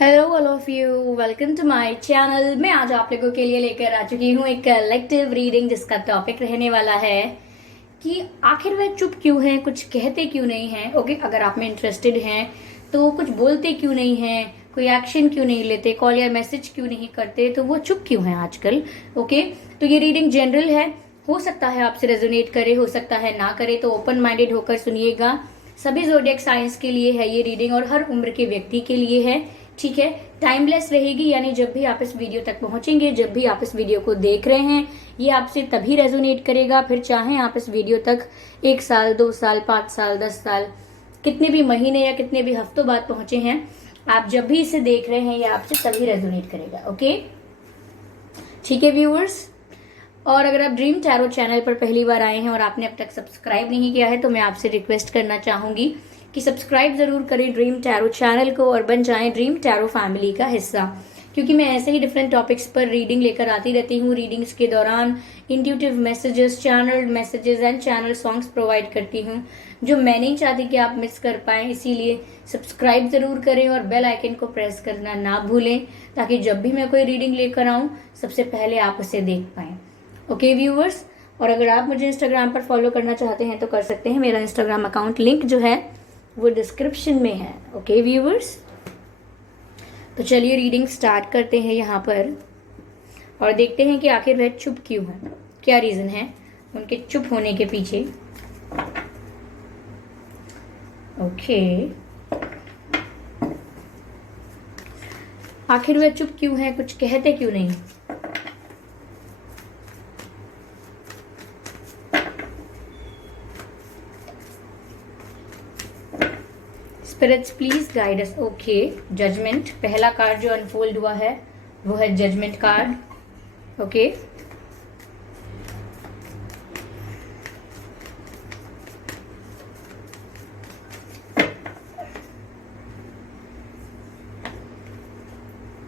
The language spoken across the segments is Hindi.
Hello all of you, welcome to my channel. मैं आज आप लोगों के लिए लेकर आ चुकी हूँ एक कलेक्टिव रीडिंग जिसका टॉपिक रहने वाला है कि आखिर वह चुप क्यों हैं, कुछ कहते क्यों नहीं हैं। ओके, अगर आप में इंटरेस्टेड हैं तो कुछ बोलते क्यों नहीं हैं, कोई एक्शन क्यों नहीं लेते, कॉल या मैसेज क्यों नहीं करते, तो वो चुप क्यों हैं आजकल। ओके, तो ये रीडिंग जनरल है, हो सकता है आपसे रेजोनेट करे, हो सकता है ना करे, तो ओपन माइंडेड होकर सुनिएगा। सभी ज़ोडिएक साइंस के लिए है ये रीडिंग और हर उम्र के व्यक्ति के लिए है। ठीक है, टाइमलेस रहेगी, यानी जब भी आप इस वीडियो तक पहुंचेंगे, जब भी आप इस वीडियो को देख रहे हैं, ये आपसे तभी रेजोनेट करेगा। फिर चाहे आप इस वीडियो तक 1 साल, 2 साल, 5 साल, 10 साल, कितने भी महीने या कितने भी हफ्तों बाद पहुंचे हैं, आप जब भी इसे देख रहे हैं ये आपसे तभी रेजोनेट करेगा। ओके, ठीक है व्यूअर्स। और अगर आप ड्रीम टैरो चैनल पर पहली बार आए हैं और आपने अब तक सब्सक्राइब नहीं किया है तो मैं आपसे रिक्वेस्ट करना चाहूंगी कि सब्सक्राइब जरूर करें ड्रीम टैरो चैनल को और बन जाएं ड्रीम टैरो फैमिली का हिस्सा, क्योंकि मैं ऐसे ही डिफरेंट टॉपिक्स पर रीडिंग लेकर आती रहती हूँ। रीडिंग्स के दौरान intuitive messages, channel messages and channel songs provide करती हूँ जो मैं नहीं चाहती कि आप मिस कर पाएं। इसीलिए सब्सक्राइब जरूर करें और बेल आइकन को प्रेस करना ना भूलें, ताकि जब भी मैं कोई रीडिंग लेकर आऊँ सबसे पहले आप उसे देख पाएं। ओके व्यूअर्स, और अगर आप मुझे इंस्टाग्राम पर फॉलो करना चाहते हैं तो कर सकते हैं। मेरा इंस्टाग्राम अकाउंट लिंक जो है वो डिस्क्रिप्शन में है। ओके व्यूअर्स, तो चलिए रीडिंग स्टार्ट करते हैं यहाँ पर और देखते हैं कि आखिर वह चुप क्यों है, क्या रीजन है उनके चुप होने के पीछे। ओके, आखिर वह चुप क्यों है, कुछ कहते क्यों नहीं। Spirits please guide us. Okay, judgement, पहला कार्ड जो अनफोल्ड हुआ है वो है judgement card. Okay,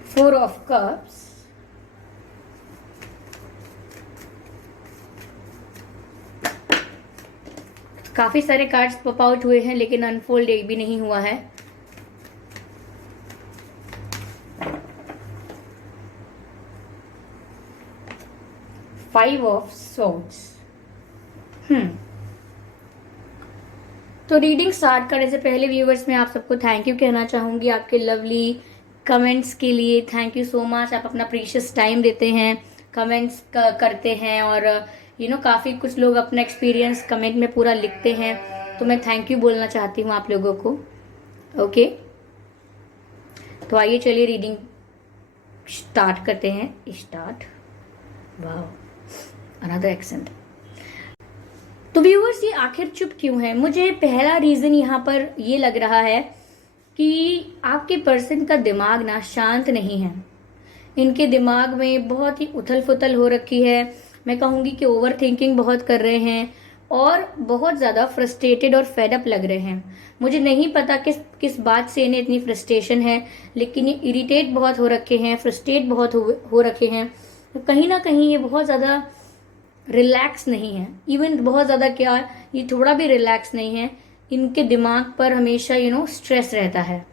four of cups, काफी सारे कार्ड्स पॉप आउट हुए हैं लेकिन अनफोल्ड एक भी नहीं हुआ है। Five of swords. तो रीडिंग स्टार्ट करने से पहले व्यूवर्स मैं आप सबको थैंक यू कहना चाहूंगी आपके लवली कमेंट्स के लिए। थैंक यू सो मच, आप अपना प्रीशियस टाइम देते हैं, कमेंट्स करते हैं और काफ़ी कुछ लोग अपना एक्सपीरियंस कमेंट में पूरा लिखते हैं, तो मैं थैंक यू बोलना चाहती हूँ आप लोगों को। ओके, तो आइए चलिए रीडिंग स्टार्ट करते हैं। स्टार्ट, वाह, अनदर एक्सेंट। तो व्यूअर्स, ये आखिर चुप क्यों है, मुझे पहला रीज़न यहाँ पर ये लग रहा है कि आपके पर्सन का दिमाग ना शांत नहीं है। इनके दिमाग में बहुत ही उथल पुथल हो रखी है। मैं कहूँगी कि ओवर थिंकिंग बहुत कर रहे हैं और बहुत ज़्यादा फ्रस्ट्रेटेड और फेड अप लग रहे हैं। मुझे नहीं पता किस बात से इन्हें इतनी फ्रस्ट्रेशन है, लेकिन ये इरिटेट बहुत हो रखे हैं, फ्रस्ट्रेट बहुत हो रखे हैं। तो कहीं ना कहीं ये बहुत ज़्यादा रिलैक्स नहीं है। इवन बहुत ज़्यादा क्या, ये थोड़ा भी रिलैक्स नहीं है। इनके दिमाग पर हमेशा स्ट्रेस रहता है।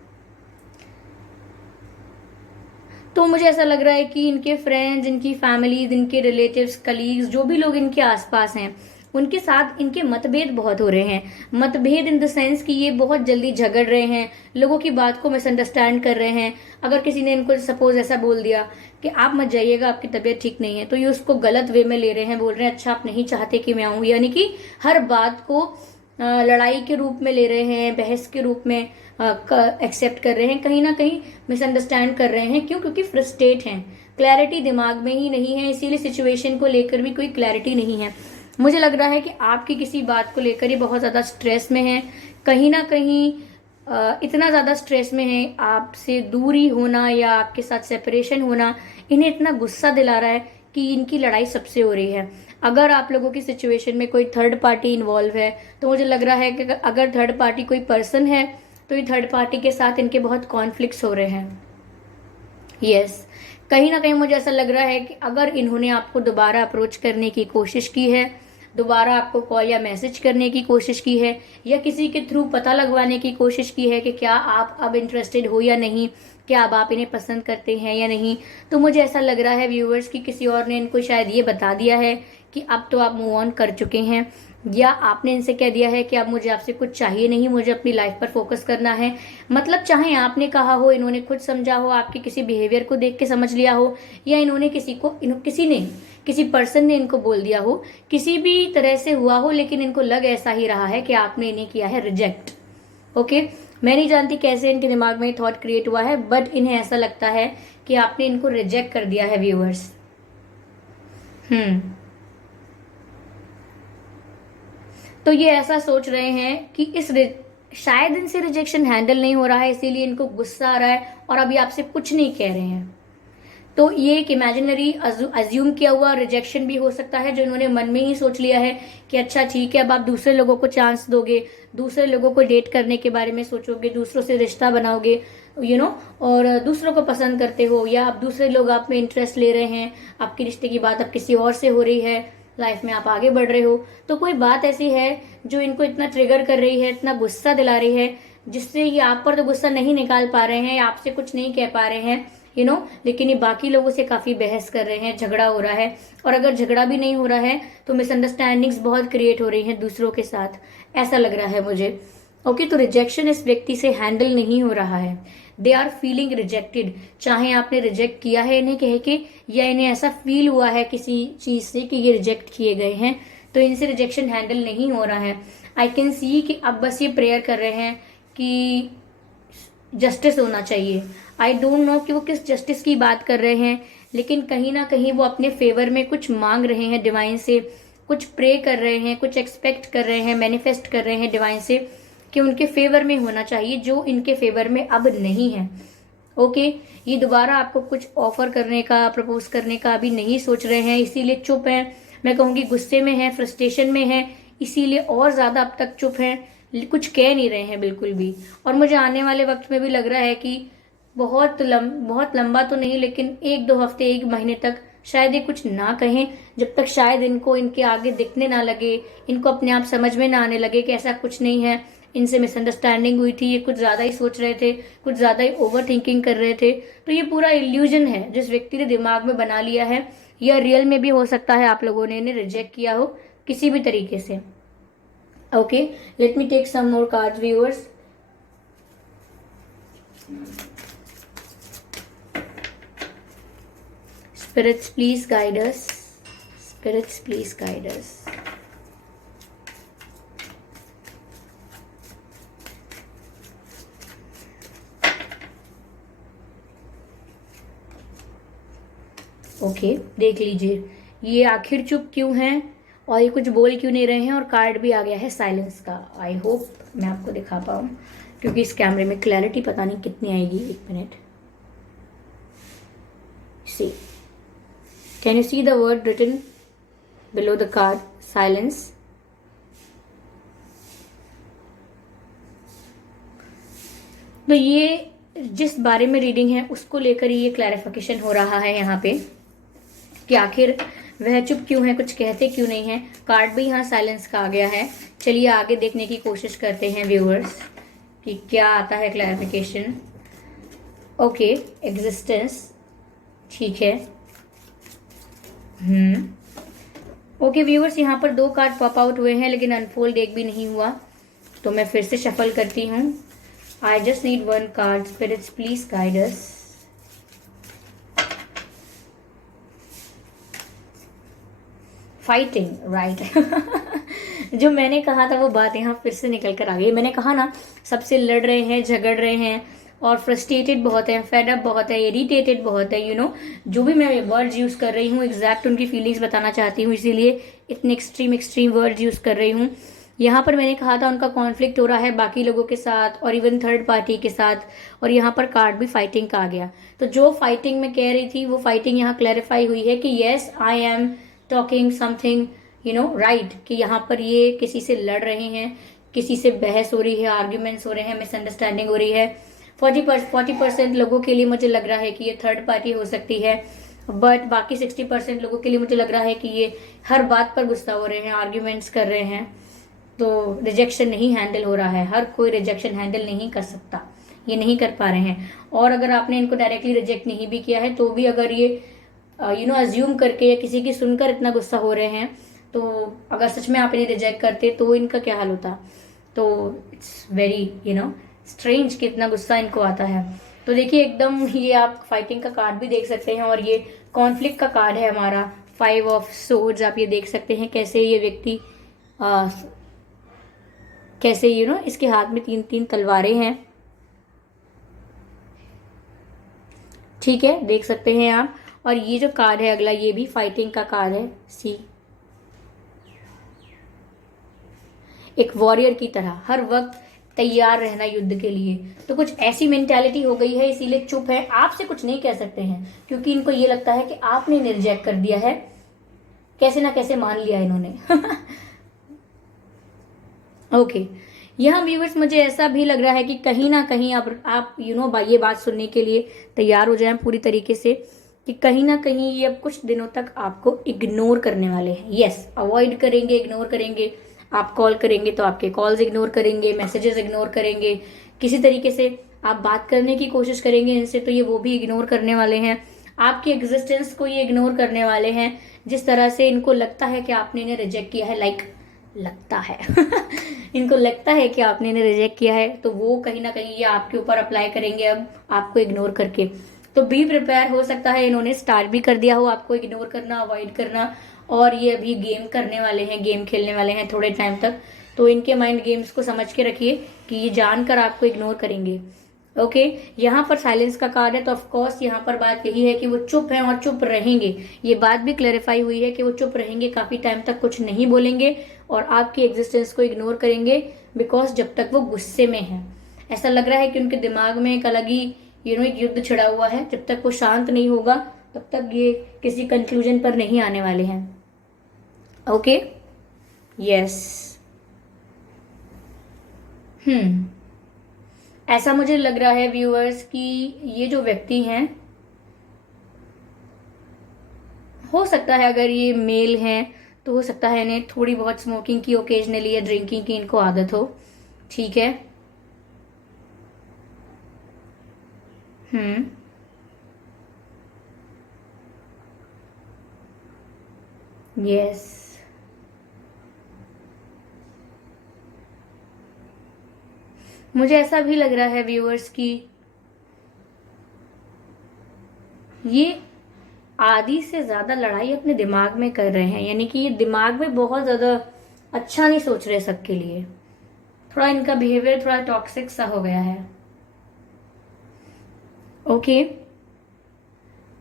तो मुझे ऐसा लग रहा है कि इनके फ्रेंड्स, इनकी फैमिलीज, इनके रिलेटिव्स, कलीग्स, जो भी लोग इनके आसपास हैं, उनके साथ इनके मतभेद बहुत हो रहे हैं। मतभेद इन द सेंस कि ये बहुत जल्दी झगड़ रहे हैं, लोगों की बात को मिसअंडरस्टैंड कर रहे हैं। अगर किसी ने इनको सपोज ऐसा बोल दिया कि आप मत जाइएगा, आपकी तबीयत ठीक नहीं है, तो ये उसको गलत वे में ले रहे हैं, बोल रहे हैं अच्छा आप नहीं चाहते कि मैं आऊँ, यानी कि हर बात को लड़ाई के रूप में ले रहे हैं, बहस के रूप में एक्सेप्ट कर रहे हैं, कहीं ना कहीं मिसअंडरस्टैंड कर रहे हैं। क्यों? क्योंकि फ्रस्ट्रेट हैं, क्लैरिटी दिमाग में ही नहीं है, इसीलिए सिचुएशन को लेकर भी कोई क्लैरिटी नहीं है। मुझे लग रहा है कि आपकी किसी बात को लेकर ही बहुत ज़्यादा स्ट्रेस में है, कहीं ना कहीं इतना ज़्यादा स्ट्रेस में है, आपसे दूरी होना या आपके साथ सेपरेशन होना इन्हें इतना गुस्सा दिला रहा है कि इनकी लड़ाई सबसे हो रही है। अगर आप लोगों की सिचुएशन में कोई थर्ड पार्टी इन्वॉल्व है तो मुझे लग रहा है कि अगर थर्ड पार्टी कोई पर्सन है तो ये थर्ड पार्टी के साथ इनके बहुत कॉन्फ्लिक्ट्स हो रहे हैं। यस, कहीं ना कहीं मुझे ऐसा लग रहा है कि अगर इन्होंने आपको दोबारा अप्रोच करने की कोशिश की है, दोबारा आपको कॉल या मैसेज करने की कोशिश की है, या किसी के थ्रू पता लगवाने की कोशिश की है कि क्या आप अब इंटरेस्टेड हो या नहीं, क्या अब आप इन्हें पसंद करते हैं या नहीं, तो मुझे ऐसा लग रहा है व्यूअर्स कि किसी और ने इनको शायद ये बता दिया है कि अब तो आप मूव ऑन कर चुके हैं, या आपने इनसे कह दिया है कि अब मुझे आपसे कुछ चाहिए नहीं, मुझे अपनी लाइफ पर फोकस करना है। मतलब चाहे आपने कहा हो, इन्होंने खुद समझा हो, आपके किसी बिहेवियर को देख के समझ लिया हो, या इन्होंने किसी पर्सन ने इनको बोल दिया हो, किसी भी तरह से हुआ हो, लेकिन इनको लग ऐसा ही रहा है कि आपने इन्हें किया है रिजेक्ट। ओके, मैं नहीं जानती कैसे इनके दिमाग में थॉट क्रिएट हुआ है, बट इन्हें ऐसा लगता है कि आपने इनको रिजेक्ट कर दिया है व्यूअर्स। तो ये ऐसा सोच रहे हैं कि शायद इनसे रिजेक्शन हैंडल नहीं हो रहा है, इसीलिए इनको गुस्सा आ रहा है और अभी आपसे कुछ नहीं कह रहे हैं। तो ये एक इमेजिनरी अज्यूम किया हुआ रिजेक्शन भी हो सकता है, जो इन्होंने मन में ही सोच लिया है कि अच्छा ठीक है, अब आप दूसरे लोगों को चांस दोगे, दूसरे लोगों को डेट करने के बारे में सोचोगे, दूसरों से रिश्ता बनाओगे, और दूसरों को पसंद करते हो, या अब दूसरे लोग आप में इंटरेस्ट ले रहे हैं, आपके रिश्ते की बात अब किसी और से हो रही है, लाइफ में आप आगे बढ़ रहे हो, तो कोई बात ऐसी है जो इनको इतना ट्रिगर कर रही है, इतना गुस्सा दिला रही है, जिससे ये आप पर तो गुस्सा नहीं निकाल पा रहे हैं, आपसे कुछ नहीं कह पा रहे हैं, लेकिन ये बाकी लोगों से काफी बहस कर रहे हैं, झगड़ा हो रहा है, और अगर झगड़ा भी नहीं हो रहा है तो मिसअंडरस्टैंडिंग्स बहुत क्रिएट हो रही हैं दूसरों के साथ, ऐसा लग रहा है मुझे। ओके, तो रिजेक्शन इस व्यक्ति से हैंडल नहीं हो रहा है, दे आर फीलिंग रिजेक्टेड। चाहे आपने रिजेक्ट किया है इन्हें कह के, या इन्हें ऐसा फील हुआ है किसी चीज से कि ये रिजेक्ट किए गए हैं, तो इनसे रिजेक्शन हैंडल नहीं हो रहा है। आई कैन सी कि अब बस ये प्रेयर कर रहे हैं कि जस्टिस होना चाहिए। आई डोंट नो कि वो किस जस्टिस की बात कर रहे हैं, लेकिन कहीं ना कहीं वो अपने फेवर में कुछ मांग रहे हैं डिवाइन से, कुछ प्रे कर रहे हैं, कुछ एक्सपेक्ट कर रहे हैं, मैनिफेस्ट कर रहे हैं डिवाइन से कि उनके फेवर में होना चाहिए, जो इनके फेवर में अब नहीं है। ओके, ये दोबारा आपको कुछ ऑफर करने का, प्रपोज करने का अभी नहीं सोच रहे हैं, इसीलिए चुप हैं। मैं कहूँगी गुस्से में है, फ्रस्ट्रेशन में है, इसीलिए और ज्यादा अब तक चुप हैं, कुछ कह नहीं रहे हैं बिल्कुल भी। और मुझे आने वाले वक्त में भी लग रहा है कि बहुत लंबा तो नहीं, लेकिन 1-2 हफ्ते, 1 महीने तक शायद ये कुछ ना कहें, जब तक शायद इनको इनके आगे दिखने ना लगे, इनको अपने आप समझ में ना आने लगे कि ऐसा कुछ नहीं है, इनसे मिसअंडरस्टैंडिंग हुई थी, ये कुछ ज्यादा ही सोच रहे थे, कुछ ज्यादा ही ओवर थिंकिंग कर रहे थे। तो ये पूरा इल्यूजन है जिस व्यक्ति ने दिमाग में बना लिया है, या रियल में भी हो सकता है आप लोगों ने इन्हें रिजेक्ट किया हो किसी भी तरीके से। Okay, let me take some more cards viewers. Spirits, please guide us. Spirits, please guide us. Okay, देख लीजिए ये आखिर चुप क्यों हैं और ये कुछ बोल क्यों नहीं रहे हैं, और कार्ड भी आ गया है साइलेंस का। आई होप मैं आपको दिखा पाऊँ, क्योंकि इस कैमरे में क्लैरिटी पता नहीं कितनी आएगी। 1 minute. See, can you see the word written below the card silence? तो ये जिस बारे में रीडिंग है उसको लेकर ये क्लैरिफिकेशन हो रहा है यहाँ पे कि आखिर वह चुप क्यों है, कुछ कहते क्यों नहीं है। कार्ड भी यहाँ साइलेंस का आ गया है। चलिए आगे देखने की कोशिश करते हैं व्यूअर्स कि क्या आता है क्लैरिफिकेशन। ओके, एग्जिस्टेंस, ठीक है। ओके व्यूअर्स, यहाँ पर 2 कार्ड पॉप आउट हुए हैं, लेकिन अनफोल्ड एक भी नहीं हुआ, तो मैं फिर से शफल करती हूँ। I just need 1 card. Spirits please guide us. Fighting, right. जो मैंने कहा था वो बात यहाँ फिर से निकल कर आ गई। मैंने कहा ना, सबसे लड़ रहे हैं, झगड़ रहे हैं, और फ्रस्ट्रेटेड बहुत है, फेड अप बहुत है, इरिटेटेड बहुत है। जो भी मैं वर्ड्स यूज कर रही हूँ एग्जैक्ट उनकी फीलिंग्स बताना चाहती हूँ, इसीलिए इतने एक्सट्रीम वर्ड्स यूज कर रही हूँ। यहाँ पर मैंने कहा था उनका कॉन्फ्लिक्ट हो रहा है बाकी लोगों के साथ और इवन थर्ड पार्टी के साथ, और यहाँ पर कार्ड भी फाइटिंग का आ गया। तो जो फाइटिंग में कह रही थी वो फाइटिंग यहाँ क्लैरिफाई हुई है कि yes I am talking something right, कि यहाँ पर ये किसी से लड़ रहे हैं, किसी से बहस हो रही है, आर्ग्यूमेंट्स हो रहे हैं, मिसअंडरस्टैंडिंग हो रही है। 40% लोगों के लिए मुझे लग रहा है कि ये थर्ड पार्टी हो सकती है, बट बाकी 60% लोगों के लिए मुझे लग रहा है कि ये हर बात पर गुस्सा हो रहे हैं, आर्ग्यूमेंट्स कर रहे हैं। तो रिजेक्शन नहीं हैंडल हो रहा है, हर कोई रिजेक्शन हैंडल नहीं कर सकता, ये नहीं कर पा रहे हैं। और अगर आपने इनको डायरेक्टली रिजेक्ट नहीं भी किया है तो भी अगर ये अज्यूम करके या किसी की सुनकर इतना गुस्सा हो रहे हैं, तो अगर सच में आप इन्हें रिजेक्ट करते तो इनका क्या हाल होता। तो इट्स वेरी स्ट्रेंज कि इतना गुस्सा इनको आता है। तो देखिए एकदम ये आप फाइटिंग का कार्ड भी देख सकते हैं, और ये कॉन्फ्लिक्ट का कार्ड है हमारा 5 ऑफ सोर्ड्स। आप ये देख सकते हैं कैसे ये व्यक्ति कैसे इसके हाथ में 3 तलवारें हैं। ठीक है, देख सकते हैं आप। और ये जो कार्ड है अगला, ये भी फाइटिंग का कार्ड है, सी। एक वॉरियर की तरह हर वक्त तैयार रहना युद्ध के लिए। तो कुछ ऐसी मेंटालिटी हो गई है, इसीलिए चुप है, आपसे कुछ नहीं कह सकते हैं, क्योंकि इनको ये लगता है कि आपने इन्हें रिजेक्ट कर दिया है, कैसे ना कैसे मान लिया इन्होंने। ओके यहाँ व्यूवर्स मुझे ऐसा भी लग रहा है कि कहीं ना कहीं अब आप ये बात सुनने के लिए तैयार हो जाएं पूरी तरीके से, कि कहीं ना कहीं ये अब कुछ दिनों तक आपको इग्नोर करने वाले हैं। यस, अवॉइड करेंगे, इग्नोर करेंगे। आप कॉल करेंगे तो आपके कॉल्स इग्नोर करेंगे, मैसेजेस इग्नोर करेंगे, किसी तरीके से आप बात करने की कोशिश करेंगे इनसे तो ये वो भी इग्नोर करने वाले हैं, आपकी एग्जिस्टेंस को ये इग्नोर करने वाले हैं। जिस तरह से इनको लगता है कि आपने इन्हें रिजेक्ट किया है, लगता है इनको लगता है कि आपने इन्हें रिजेक्ट किया है, तो वो कहीं ना कहीं ये आपके ऊपर अप्लाई करेंगे अब आपको इग्नोर करके। तो बी प्रिपेयर, हो सकता है इन्होंने स्टार्ट भी कर दिया हो आपको इग्नोर करना, अवॉइड करना, और ये अभी गेम करने वाले हैं, गेम खेलने वाले हैं थोड़े टाइम तक। तो इनके माइंड गेम्स को समझ के रखिए कि ये जानकर आपको इग्नोर करेंगे। ओके यहाँ पर साइलेंस का कार्ड है, तो ऑफकोर्स यहाँ पर बात यही है कि वो चुप हैं और चुप रहेंगे। ये बात भी क्लैरिफाई हुई है कि वो चुप रहेंगे, काफी टाइम तक कुछ नहीं बोलेंगे और आपकी एग्जिस्टेंस को इग्नोर करेंगे, बिकॉज जब तक वो गुस्से में है। ऐसा लग रहा है कि उनके दिमाग में एक अलग ही एक युद्ध छिड़ा हुआ है। जब तक वो शांत नहीं होगा तब तक ये किसी कंक्लूजन पर नहीं आने वाले हैं। ओके यस ऐसा मुझे लग रहा है व्यूअर्स कि ये जो व्यक्ति हैं, हो सकता है अगर ये मेल हैं तो हो सकता है इन्हें थोड़ी बहुत स्मोकिंग की ओकेजनली या ड्रिंकिंग की इनको आदत हो। ठीक है, यस मुझे ऐसा भी लग रहा है व्यूअर्स कि ये आधी से ज्यादा लड़ाई अपने दिमाग में कर रहे हैं, यानी कि ये दिमाग में बहुत ज्यादा अच्छा नहीं सोच रहे सबके लिए। थोड़ा इनका बिहेवियर थोड़ा टॉक्सिक सा हो गया है। ओके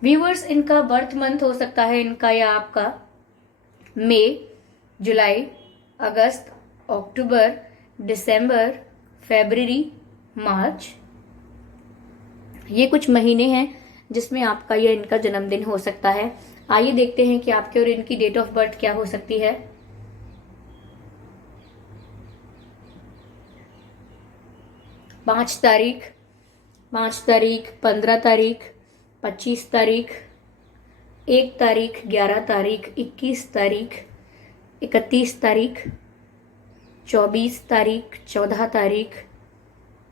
व्यूअर्स, इनका बर्थ मंथ हो सकता है इनका या आपका मई, जुलाई, अगस्त, अक्टूबर, दिसंबर, फरवरी, मार्च। ये कुछ महीने हैं जिसमें आपका या इनका जन्मदिन हो सकता है। आइए देखते हैं कि आपके और इनकी डेट ऑफ बर्थ क्या हो सकती है। पांच तारीख, 15 तारीख, 25 तारीख, 1 तारीख, 11 तारीख, 21 तारीख, 31 तारीख, 24 तारीख, 14 तारीख,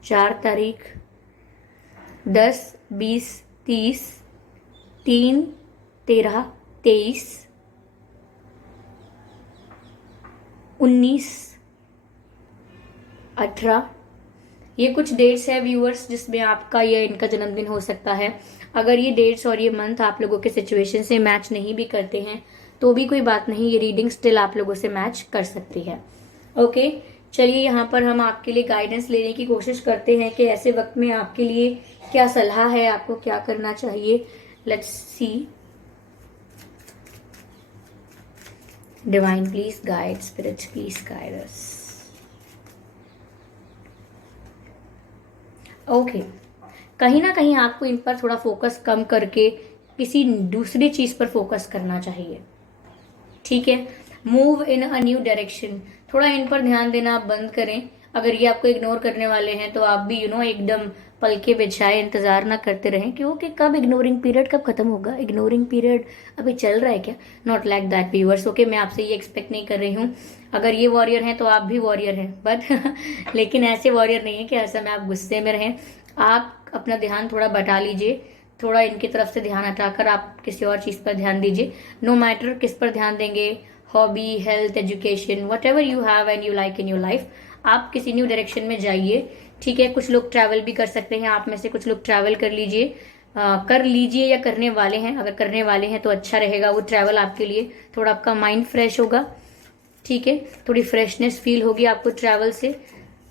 4 तारीख, 10, 20, 30, 3, 13, 23, 19, 18। ये कुछ डेट्स है व्यूअर्स जिसमें आपका या इनका जन्मदिन हो सकता है। अगर ये डेट्स और ये मंथ आप लोगों के सिचुएशन से मैच नहीं भी करते हैं तो भी कोई बात नहीं, ये रीडिंग स्टिल आप लोगों से मैच कर सकती है। ओके चलिए यहाँ पर हम आपके लिए गाइडेंस लेने की कोशिश करते हैं कि ऐसे वक्त में आपके लिए क्या सलाह है, आपको क्या करना चाहिए। Let's see. Divine please guide, spirits please guide us. Okay कहीं ना कहीं आपको इन पर थोड़ा फोकस कम करके किसी दूसरी चीज पर फोकस करना चाहिए। ठीक है। Move in a new direction, थोड़ा इन पर ध्यान देना आप बंद करें। अगर ये आपको इग्नोर करने वाले हैं तो आप भी एकदम पलके बिछाए इंतजार ना करते रहें क्योंकि कब इग्नोरिंग पीरियड कब खत्म होगा, इग्नोरिंग पीरियड अभी चल रहा है क्या। Not like that viewers, okay. मैं आपसे ये एक्सपेक्ट नहीं कर रही हूँ। अगर ये वॉरियर हैं तो आप भी वॉरियर हैं, बट लेकिन ऐसे वॉरियर नहीं है कि हर समय आप गुस्से में रहें। आप अपना ध्यान थोड़ा बटा लीजिए, थोड़ा इनकी तरफ से ध्यान हटाकर आप किसी और चीज पर ध्यान दीजिए। नो मैटर किस पर ध्यान देंगे, hobby, health, education, what ever you have and you like in your life, आप किसी न्यू डायरेक्शन में जाइए। ठीक है। कुछ लोग ट्रैवल भी कर सकते हैं, आप में से कुछ लोग ट्रैवल कर लीजिए, कर लीजिए या करने वाले हैं। अगर करने वाले हैं तो अच्छा रहेगा वो ट्रैवल आपके लिए, थोड़ा आपका माइंड फ्रेश होगा। ठीक है। थोड़ी फ्रेशनेस फील होगी आपको ट्रैवल से,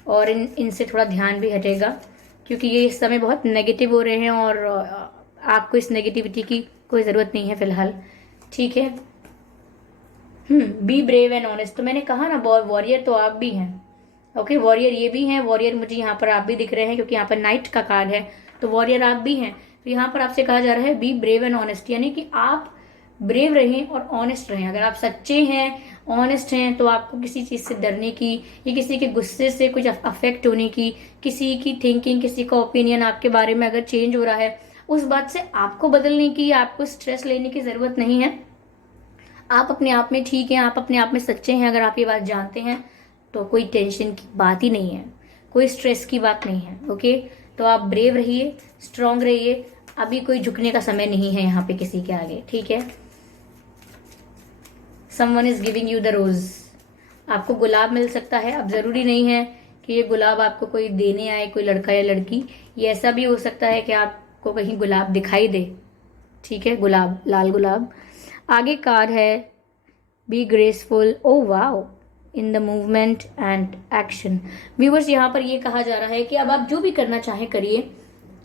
और इनसे थोड़ा ध्यान भी हटेगा क्योंकि ये इस समय बहुत नेगेटिव हो रहे हैं और आपको इस नेगेटिविटी की कोई ज़रूरत नहीं है फिलहाल। ठीक है। बी ब्रेव एंड ऑनेस्ट, तो मैंने कहा ना वॉरियर तो आप भी हैं, ओके। वॉरियर ये भी हैं, वॉरियर मुझे यहाँ पर आप भी दिख रहे हैं क्योंकि यहाँ पर नाइट का कार्ड है, तो वॉरियर आप भी हैं। तो यहाँ पर आपसे कहा जा रहा है बी ब्रेव एंड ऑनेस्ट, यानी कि आप ब्रेव रहें और ऑनेस्ट रहें। अगर आप सच्चे हैं, ऑनेस्ट हैं, तो आपको किसी चीज़ से डरने की या किसी के गुस्से से कुछ अफेक्ट होने की, किसी की थिंकिंग, किसी का ओपिनियन आपके बारे में अगर चेंज हो रहा है, उस बात से आपको बदलने की, आपको स्ट्रेस लेने की ज़रूरत नहीं है। आप अपने आप में ठीक हैं, आप अपने आप में सच्चे हैं। अगर आप ये बात जानते हैं तो कोई टेंशन की बात ही नहीं है, कोई स्ट्रेस की बात नहीं है, ओके। तो आप ब्रेव रहिए, स्ट्रांग रहिए। अभी कोई झुकने का समय नहीं है यहाँ पे किसी के आगे, ठीक है। Someone is giving you the rose, आपको गुलाब मिल सकता है। अब जरूरी नहीं है कि ये गुलाब आपको कोई देने आए, कोई लड़का या लड़की। ये ऐसा भी हो सकता है कि आपको कहीं गुलाब दिखाई दे, ठीक है। गुलाब, लाल गुलाब। आगे कार्ड है be graceful, oh wow, in the movement and action. Viewers, यहाँ पर ये कहा जा रहा है कि अब आप जो भी करना चाहें करिए,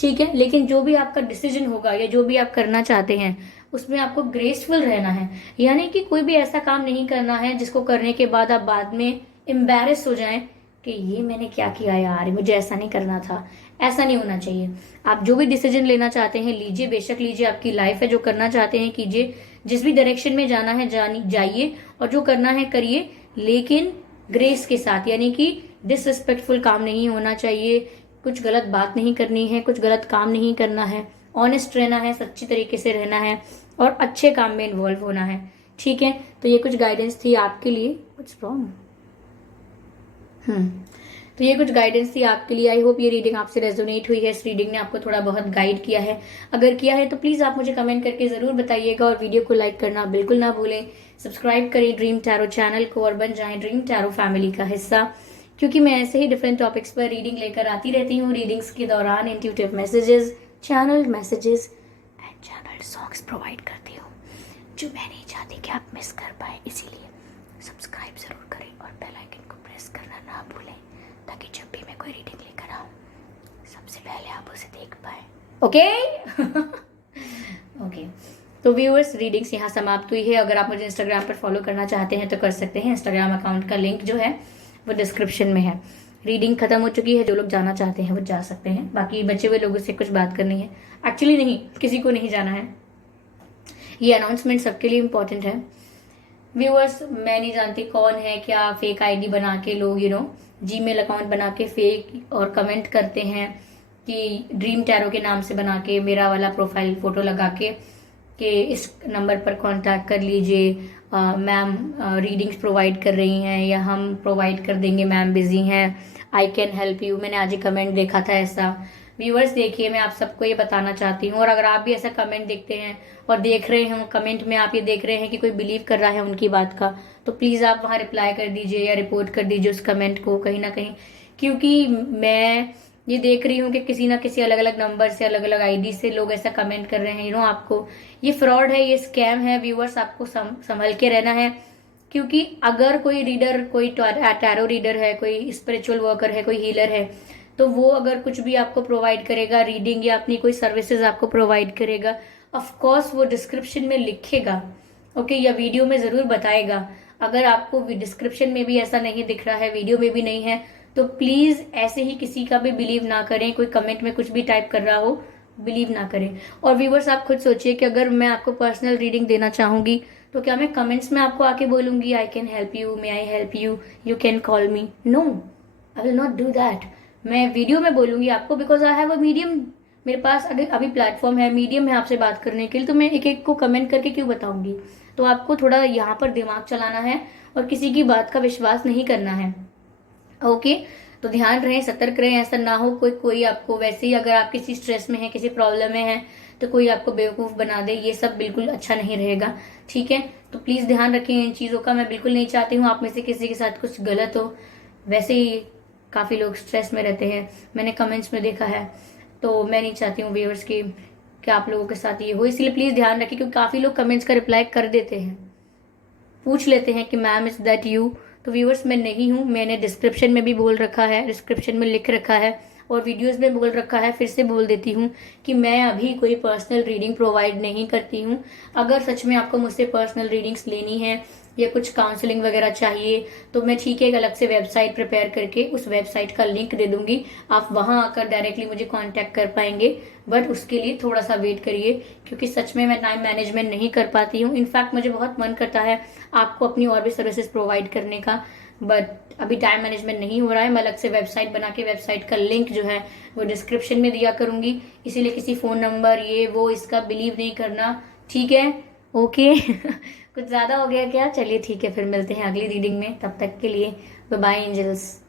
ठीक है। लेकिन जो भी आपका डिसीजन होगा या जो भी आप करना चाहते हैं उसमें आपको ग्रेसफुल रहना है, यानी कि कोई भी ऐसा काम नहीं करना है जिसको करने के बाद आप बाद में एम्बैरेस हो जाएं कि ये मैंने क्या किया यार, मुझे ऐसा नहीं करना था। ऐसा नहीं होना चाहिए। आप जो भी डिसीजन लेना चाहते हैं लीजिए, बेशक लीजिए, आपकी लाइफ है, जो करना चाहते हैं कीजिए, जिस भी डायरेक्शन में जाना है जाइए, और जो करना है करिए, लेकिन ग्रेस के साथ, यानी कि डिसरिस्पेक्टफुल काम नहीं होना चाहिए, कुछ गलत बात नहीं करनी है, कुछ गलत काम नहीं करना है, ऑनेस्ट रहना है, सच्ची तरीके से रहना है और अच्छे काम में इन्वॉल्व होना है, ठीक है। तो ये कुछ गाइडेंस थी आपके लिए। What's wrong? तो ये कुछ गाइडेंस थी आपके लिए। आई होप ये रीडिंग आपसे रेजोनेट हुई है, इस रीडिंग ने आपको थोड़ा बहुत गाइड किया है। अगर किया है तो प्लीज आप मुझे कमेंट करके जरूर बताइएगा, और वीडियो को लाइक करना बिल्कुल ना भूलें। सब्सक्राइब करें ड्रीम टैरो चैनल को और बन जाएं ड्रीम टैरो फैमिली का हिस्सा, क्योंकि मैं ऐसे ही डिफरेंट टॉपिक्स पर रीडिंग लेकर आती रहती हूँ। रीडिंग्स के दौरान intuitive messages, channel messages and channel songs provide करती हूँ, जो मैं नहीं चाहती कि आप मिस कर पाए। इसीलिए सब्सक्राइब जरूर करें और बेल आइकन को प्रेस करना ना भूलें, ताकि जब भी मैं कोई रीडिंग लेकर आऊँ सबसे पहले आप उसे देख पाए, ओके। ओके, तो व्यूअर्स, रीडिंग्स यहाँ समाप्त हुई है। अगर आप मुझे इंस्टाग्राम पर फॉलो करना चाहते हैं तो कर सकते हैं। इंस्टाग्राम अकाउंट का लिंक जो है वो डिस्क्रिप्शन में है। रीडिंग खत्म हो चुकी है, जो लोग जाना चाहते हैं वो जा सकते हैं। बाकी बचे हुए लोगों से कुछ बात करनी है, एक्चुअली नहीं, किसी को नहीं जाना है। ये अनाउंसमेंट सबके लिए इम्पोर्टेंट है। व्यूअर्स, मैं नहीं जानती कौन है क्या फेक आईडी बना के लोग जीमेल अकाउंट बना के फेक और कमेंट करते हैं कि ड्रीम टैरो के नाम से बना के मेरा वाला प्रोफाइल फोटो लगा के कि इस नंबर पर कांटेक्ट कर लीजिए, मैम रीडिंग्स प्रोवाइड कर रही हैं, या हम प्रोवाइड कर देंगे, मैम बिजी हैं, आई कैन हेल्प यू। मैंने आज ही कमेंट देखा था ऐसा। व्यूअर्स, देखिए, मैं आप सबको ये बताना चाहती हूँ, और अगर आप भी ऐसा कमेंट देखते हैं और देख रहे हो कमेंट में आप ये देख रहे हैं कि कोई बिलीव कर रहा है उनकी बात का, तो प्लीज़ आप वहाँ रिप्लाई कर दीजिए या रिपोर्ट कर दीजिए उस कमेंट को कहीं ना कहीं, क्योंकि मैं ये देख रही हूँ कि किसी ना किसी अलग अलग नंबर से, अलग अलग आईडी से लोग ऐसा कमेंट कर रहे हैं। आपको ये फ्रॉड है, ये स्कैम है। व्यूअर्स, आपको संभल के रहना है, क्योंकि अगर कोई रीडर, कोई टैरो रीडर है, कोई स्पिरिचुअल वर्कर है, कोई हीलर है, तो वो अगर कुछ भी आपको प्रोवाइड करेगा, रीडिंग या अपनी कोई सर्विसेज आपको प्रोवाइड करेगा, ऑफ कोर्स वो डिस्क्रिप्शन में लिखेगा, ओके, या वीडियो में ज़रूर बताएगा। अगर आपको डिस्क्रिप्शन में भी ऐसा नहीं दिख रहा है, वीडियो में भी नहीं है, तो प्लीज़ ऐसे ही किसी का भी बिलीव ना करें। कोई कमेंट में कुछ भी टाइप कर रहा हो, बिलीव ना करें। और व्यूवर्स, आप खुद सोचिए कि अगर मैं आपको पर्सनल रीडिंग देना चाहूँगी तो क्या मैं कमेंट्स में आपको आके बोलूंगी I can help you, may I help you, you can call me? No, I will not do that. मैं वीडियो में बोलूंगी आपको, because I have a medium. मेरे पास अगर अभी प्लेटफॉर्म है, मीडियम है आपसे बात करने के लिए, तो मैं एक एक को कमेंट करके क्यों बताऊंगी? तो आपको थोड़ा यहाँ पर दिमाग चलाना है और किसी की बात का विश्वास नहीं करना है। ओके, तो ध्यान रहें, सतर्क रहें, ऐसा ना हो कोई कोई आपको वैसे ही, अगर आप किसी स्ट्रेस में है, किसी प्रॉब्लम में है, तो कोई आपको बेवकूफ बना दे। ये सब बिल्कुल अच्छा नहीं रहेगा, ठीक है? तो प्लीज ध्यान रखें इन चीजों का। मैं बिल्कुल नहीं चाहती हूँ आप में से किसी के साथ कुछ गलत हो। वैसे ही काफी लोग स्ट्रेस में रहते हैं, मैंने कमेंट्स में देखा है। तो मैं नहीं चाहती हूँ व्यूअर्स की कि आप लोगों के साथ ये हो, इसलिए प्लीज ध्यान रखें, क्योंकि काफी लोग कमेंट्स का रिप्लाई कर देते हैं, पूछ लेते हैं कि मैम इज दैट यू? तो व्यूअर्स मैं नहीं हूँ। मैंने डिस्क्रिप्शन में भी बोल रखा है, डिस्क्रिप्शन में लिख रखा है और वीडियोस में बोल रखा है, फिर से बोल देती हूँ कि मैं अभी कोई पर्सनल रीडिंग प्रोवाइड नहीं करती हूँ। अगर सच में आपको मुझसे पर्सनल रीडिंग्स लेनी है या कुछ काउंसलिंग वगैरह चाहिए, तो मैं ठीक है एक अलग से वेबसाइट प्रिपेयर करके उस वेबसाइट का लिंक दे दूंगी, आप वहां आकर डायरेक्टली मुझे कांटेक्ट कर पाएंगे। बट उसके लिए थोड़ा सा वेट करिए, क्योंकि सच में मैं टाइम मैनेजमेंट नहीं कर पाती हूँ। इनफैक्ट मुझे बहुत मन करता है आपको अपनी और भी सर्विसेज प्रोवाइड करने का, बट अभी टाइम मैनेजमेंट नहीं हो रहा है। मैं अलग से वेबसाइट बना के वेबसाइट का लिंक जो है वो डिस्क्रिप्शन में दिया करूंगी, इसीलिए किसी फोन नंबर ये वो इसका बिलीव नहीं करना, ठीक है? ओके कुछ ज्यादा हो गया क्या? चलिए ठीक है, फिर मिलते हैं अगली रीडिंग में। तब तक के लिए बाय बाय एंजल्स।